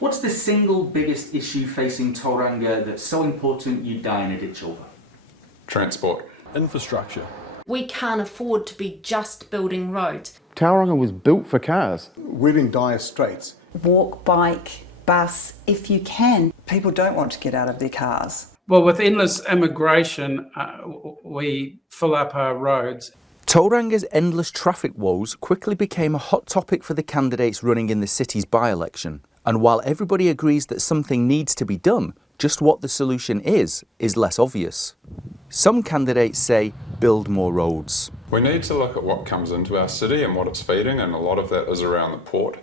What's the single biggest issue facing Tauranga that's so important you'd die in a ditch over? Transport. Infrastructure. We can't afford to be just building roads. Tauranga was built for cars. We're in dire straits. Walk, bike, bus, if you can. People don't want to get out of their cars. Well, with endless immigration, we fill up our roads. Tauranga's endless traffic woes quickly became a hot topic for the candidates running in the city's by-election. And while everybody agrees that something needs to be done, just what the solution is less obvious. Some candidates say, build more roads. We need to look at what comes into our city and what it's feeding, and a lot of that is around the port.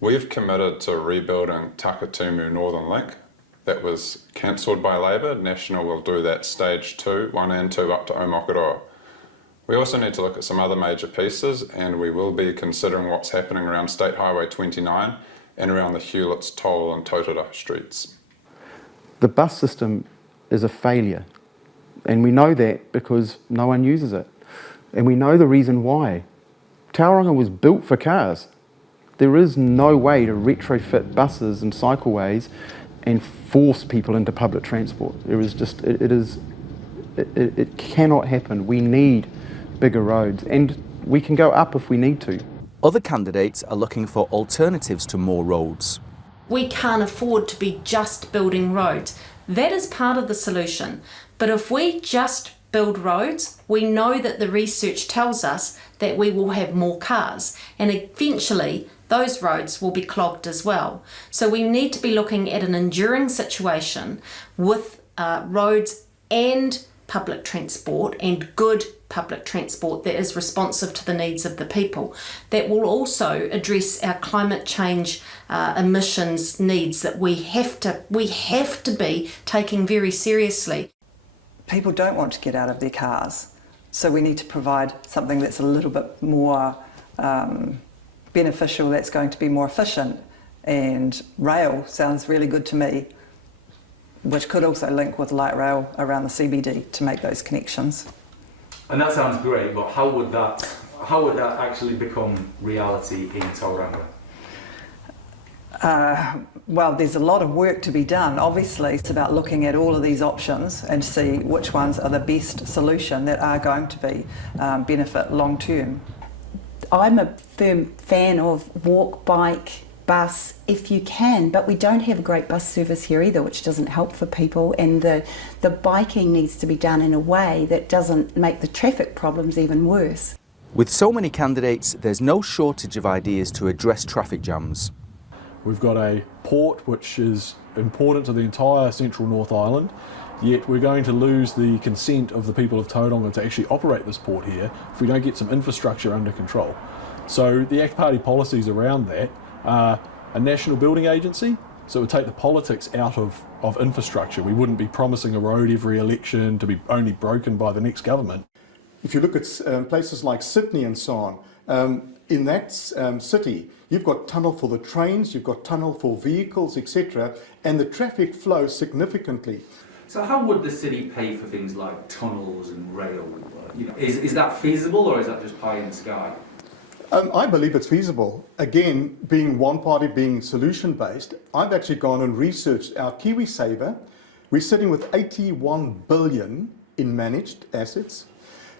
We've committed to rebuilding Takatumu Northern Link. That was cancelled by Labour. National will do that stage 2, 1 and 2 up to Omokaroa. We also need to look at some other major pieces, and we will be considering what's happening around State Highway 29 and around the Hewlett's Toll and Totara streets. The bus system is a failure, and we know that because no one uses it. And we know the reason why. Tauranga was built for cars. There is no way to retrofit buses and cycleways and force people into public transport. It cannot happen. We need bigger roads, and we can go up if we need to. Other candidates are looking for alternatives to more roads. We can't afford to be just building roads. That is part of the solution. But if we just build roads, we know that the research tells us that we will have more cars, and eventually those roads will be clogged as well. So we need to be looking at an enduring situation with roads and public transport, and good public transport that is responsive to the needs of the people, that will also address our climate change emissions needs that we have to be taking very seriously. People don't want to get out of their cars, so we need to provide something that's a little bit more beneficial, that's going to be more efficient, and rail sounds really good to me, which could also link with light rail around the CBD to make those connections. And that sounds great, but how would that actually become reality in Tauranga? Well, there's a lot of work to be done. Obviously, it's about looking at all of these options and see which ones are the best solution that are going to be benefit long term. I'm a firm fan of walk, bike, bus if you can, but we don't have a great bus service here either, which doesn't help for people, and the biking needs to be done in a way that doesn't make the traffic problems even worse. With so many candidates, there's no shortage of ideas to address traffic jams. We've got a port which is important to the entire central North Island, yet we're going to lose the consent of the people of Tauranga to actually operate this port here if we don't get some infrastructure under control. So the ACT Party policies around that are a national building agency, so it would take the politics out of infrastructure. We wouldn't be promising a road every election to be only broken by the next government. If you look at places like Sydney and so on, in that city, you've got tunnel for the trains, you've got tunnel for vehicles, etc., and the traffic flows significantly. So how would the city pay for things like tunnels and rail? Is that feasible, or is that just pie in the sky? I believe it's feasible. Again, being one party, being solution-based, I've actually gone and researched our KiwiSaver. We're sitting with 81 billion in managed assets.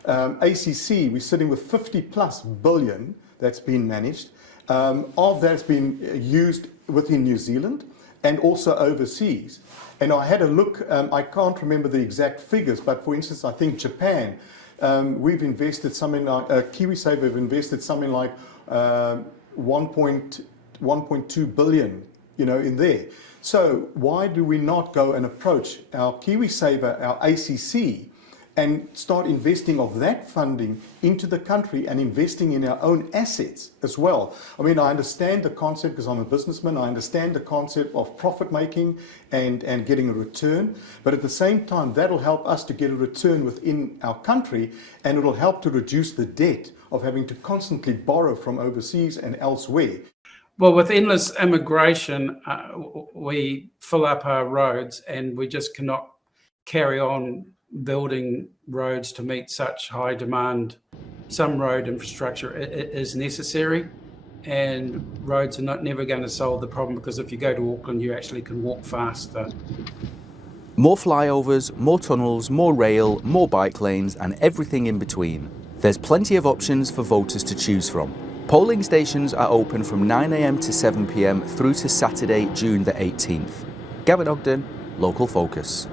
ACC, we're sitting with 50 plus billion that's been managed. Of that's been used within New Zealand and also overseas. And I had a look, I can't remember the exact figures, but for instance, I think Japan, we've invested something like, KiwiSaver have invested something like 1.2 billion, in there. So why do we not go and approach our KiwiSaver, our ACC, and start investing of that funding into the country and investing in our own assets as well? I mean, I understand the concept because I'm a businessman. I understand the concept of profit making and getting a return. But at the same time, that'll help us to get a return within our country, and it'll help to reduce the debt of having to constantly borrow from overseas and elsewhere. Well, with endless immigration, we fill up our roads, and we just cannot carry on building roads to meet such high demand. Some road infrastructure is necessary, and roads are never going to solve the problem, because if you go to Auckland, you actually can walk faster. More flyovers, more tunnels, more rail, more bike lanes, and everything in between. There's plenty of options for voters to choose from. Polling stations are open from 9 a.m. to 7 p.m. through to Saturday, June the 18th. Gavin Ogden, Local Focus.